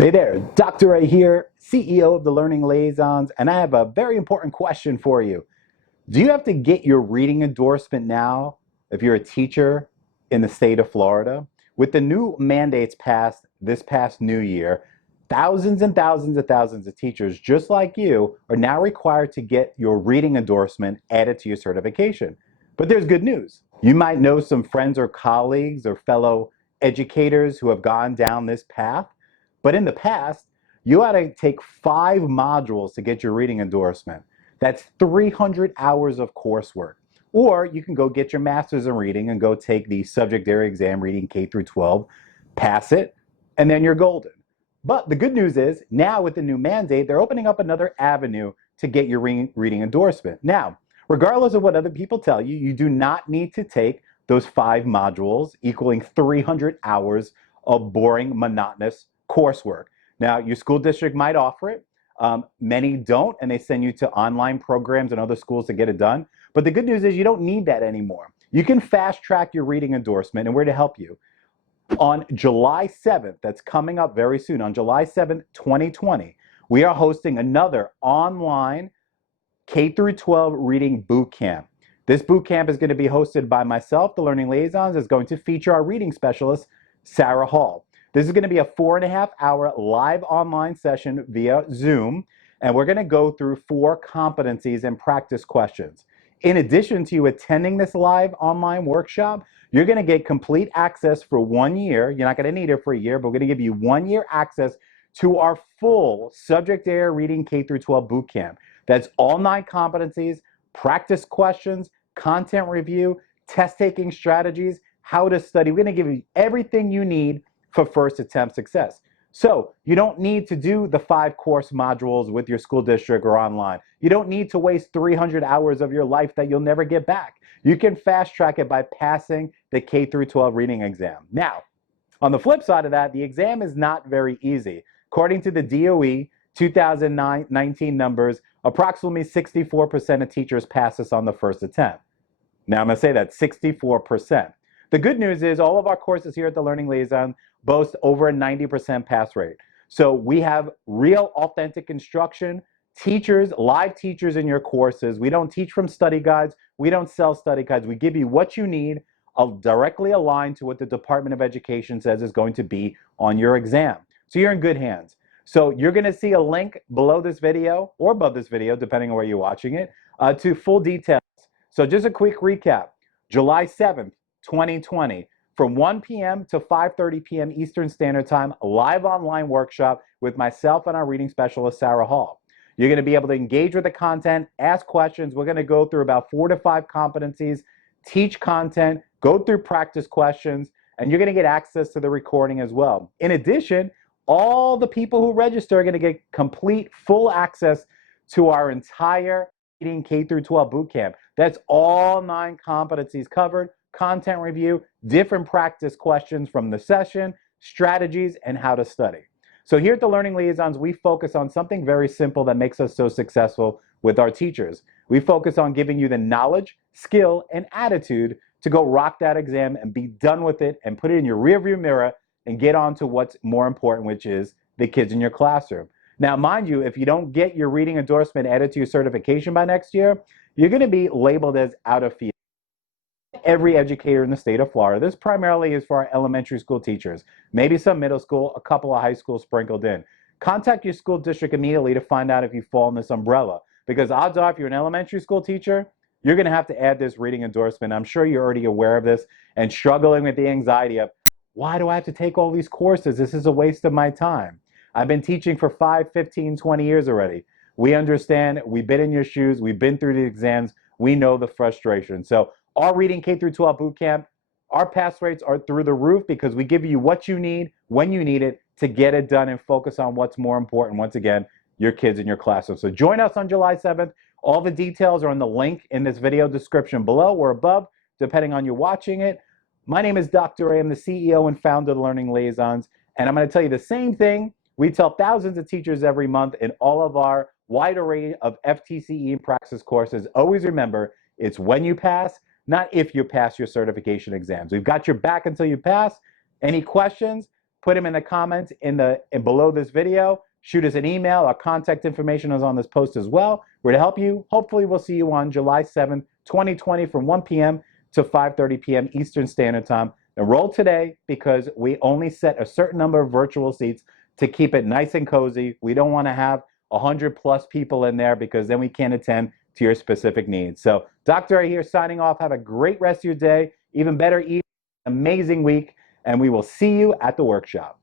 Hey there, Dr. A here, CEO of the Learning Liaisons, and I have a very important question for you. Do you have to get your reading endorsement now if you're a teacher in the state of Florida? With the new mandates passed this past new year, thousands and thousands and thousands of teachers just like you are now required to get your reading endorsement added to your certification. But there's good news. You might know some friends or colleagues or fellow educators who have gone down this path. But in the past, you had to take 5 modules to get your reading endorsement. That's 300 hours of coursework. Or you can go get your master's in reading and go take the subject area exam reading K through 12, pass it, and then you're golden. But the good news is now with the new mandate, they're opening up another avenue to get your reading endorsement. Now, regardless of what other people tell you, you do not need to take those 5 modules equaling 300 hours of boring, monotonous coursework. Now, your school district might offer it. Many don't, and they send you to online programs and other schools to get it done. But the good news is you don't need that anymore. You can fast track your reading endorsement, and we're to help you. On July 7th, that's coming up very soon, on July 7th, 2020, we are hosting another online K through 12 reading boot camp. This boot camp is going to be hosted by myself, the Learning Liaisons. Is going to feature our reading specialist, Sarah Hall. This is going to be a 4.5-hour live online session via Zoom, and we're going to go through 4 competencies and practice questions. In addition to you attending this live online workshop, you're going to get complete access for 1 year. You're not going to need it for a year, but we're going to give you 1 year access to our full subject area reading K through 12 boot camp. That's all 9 competencies, practice questions, content review, test taking strategies, how to study. We're going to give you everything you need for first attempt success. So you don't need to do the 5 course modules with your school district or online. You don't need to waste 300 hours of your life that you'll never get back. You can fast track it by passing the K through 12 reading exam. Now, on the flip side of that, the exam is not very easy. According to the DOE 2019 numbers, approximately 64% of teachers pass this on the first attempt. Now I'm going to say that 64%. The good news is all of our courses here at the Learning Liaison boast over a 90% pass rate. So we have real authentic instruction, teachers, live teachers in your courses. We don't teach from study guides. We don't sell study guides. We give you what you need, directly aligned to what the Department of Education says is going to be on your exam. So you're in good hands. So you're going to see a link below this video or above this video, depending on where you're watching it, to full details. So just a quick recap. July 7th, 2020, from 1 p.m. to 5:30 p.m. Eastern Standard Time, a live online workshop with myself and our reading specialist, Sarah Hall. You're going to be able to engage with the content, ask questions. We're going to go through about 4 to 5 competencies, teach content, go through practice questions, and you're going to get access to the recording as well. In addition, all the people who register are going to get complete, full access to our entire reading K through 12 boot camp. That's all 9 competencies covered, content review, different practice questions from the session, strategies, and how to study. So here at the Learning Liaisons, we focus on something very simple that makes us so successful with our teachers. We focus on giving you the knowledge, skill, and attitude to go rock that exam and be done with it and put it in your rearview mirror and get on to what's more important, which is the kids in your classroom. Now, mind you, if you don't get your reading endorsement added to your certification by next year, you're going to be labeled as out of field. Every educator in the state of Florida. This primarily is for our elementary school teachers, maybe some middle school, a couple of high schools sprinkled in. Contact your school district immediately to find out if you fall in this umbrella, because odds are if you're an elementary school teacher, you're going to have to add this reading endorsement. I'm sure you're already aware of this and struggling with the anxiety of, why do I have to take all these courses? This is a waste of my time. I've been teaching for 5, 15, 20 years already. We understand, we've been in your shoes, we've been through the exams, we know the frustration. So our reading K through 12 boot camp, our pass rates are through the roof because we give you what you need, when you need it, to get it done and focus on what's more important. Once again, your kids in your classroom. So join us on July 7th. All the details are on the link in this video description below or above, depending on you watching it. My name is Dr. A. I'm the CEO and founder of the Learning Liaisons, and I'm going to tell you the same thing we tell thousands of teachers every month in all of our wide array of FTCE and praxis courses. Always remember, it's when you pass, not if you pass your certification exams. We've got your back until you pass. Any questions? put them in the comments below this video. Shoot us an email. Our contact information is on this post as well. We're to help you. Hopefully, we'll see you on July 7th, 2020 from 1 p.m. to 5:30 p.m. Eastern Standard Time. Enroll today because we only set a certain number of virtual seats to keep it nice and cozy. We don't want to have 100 plus people in there because then we can't attend to your specific needs. So Dr. A here signing off. Have a great rest of your day. Even better evening, amazing week, and we will see you at the workshop.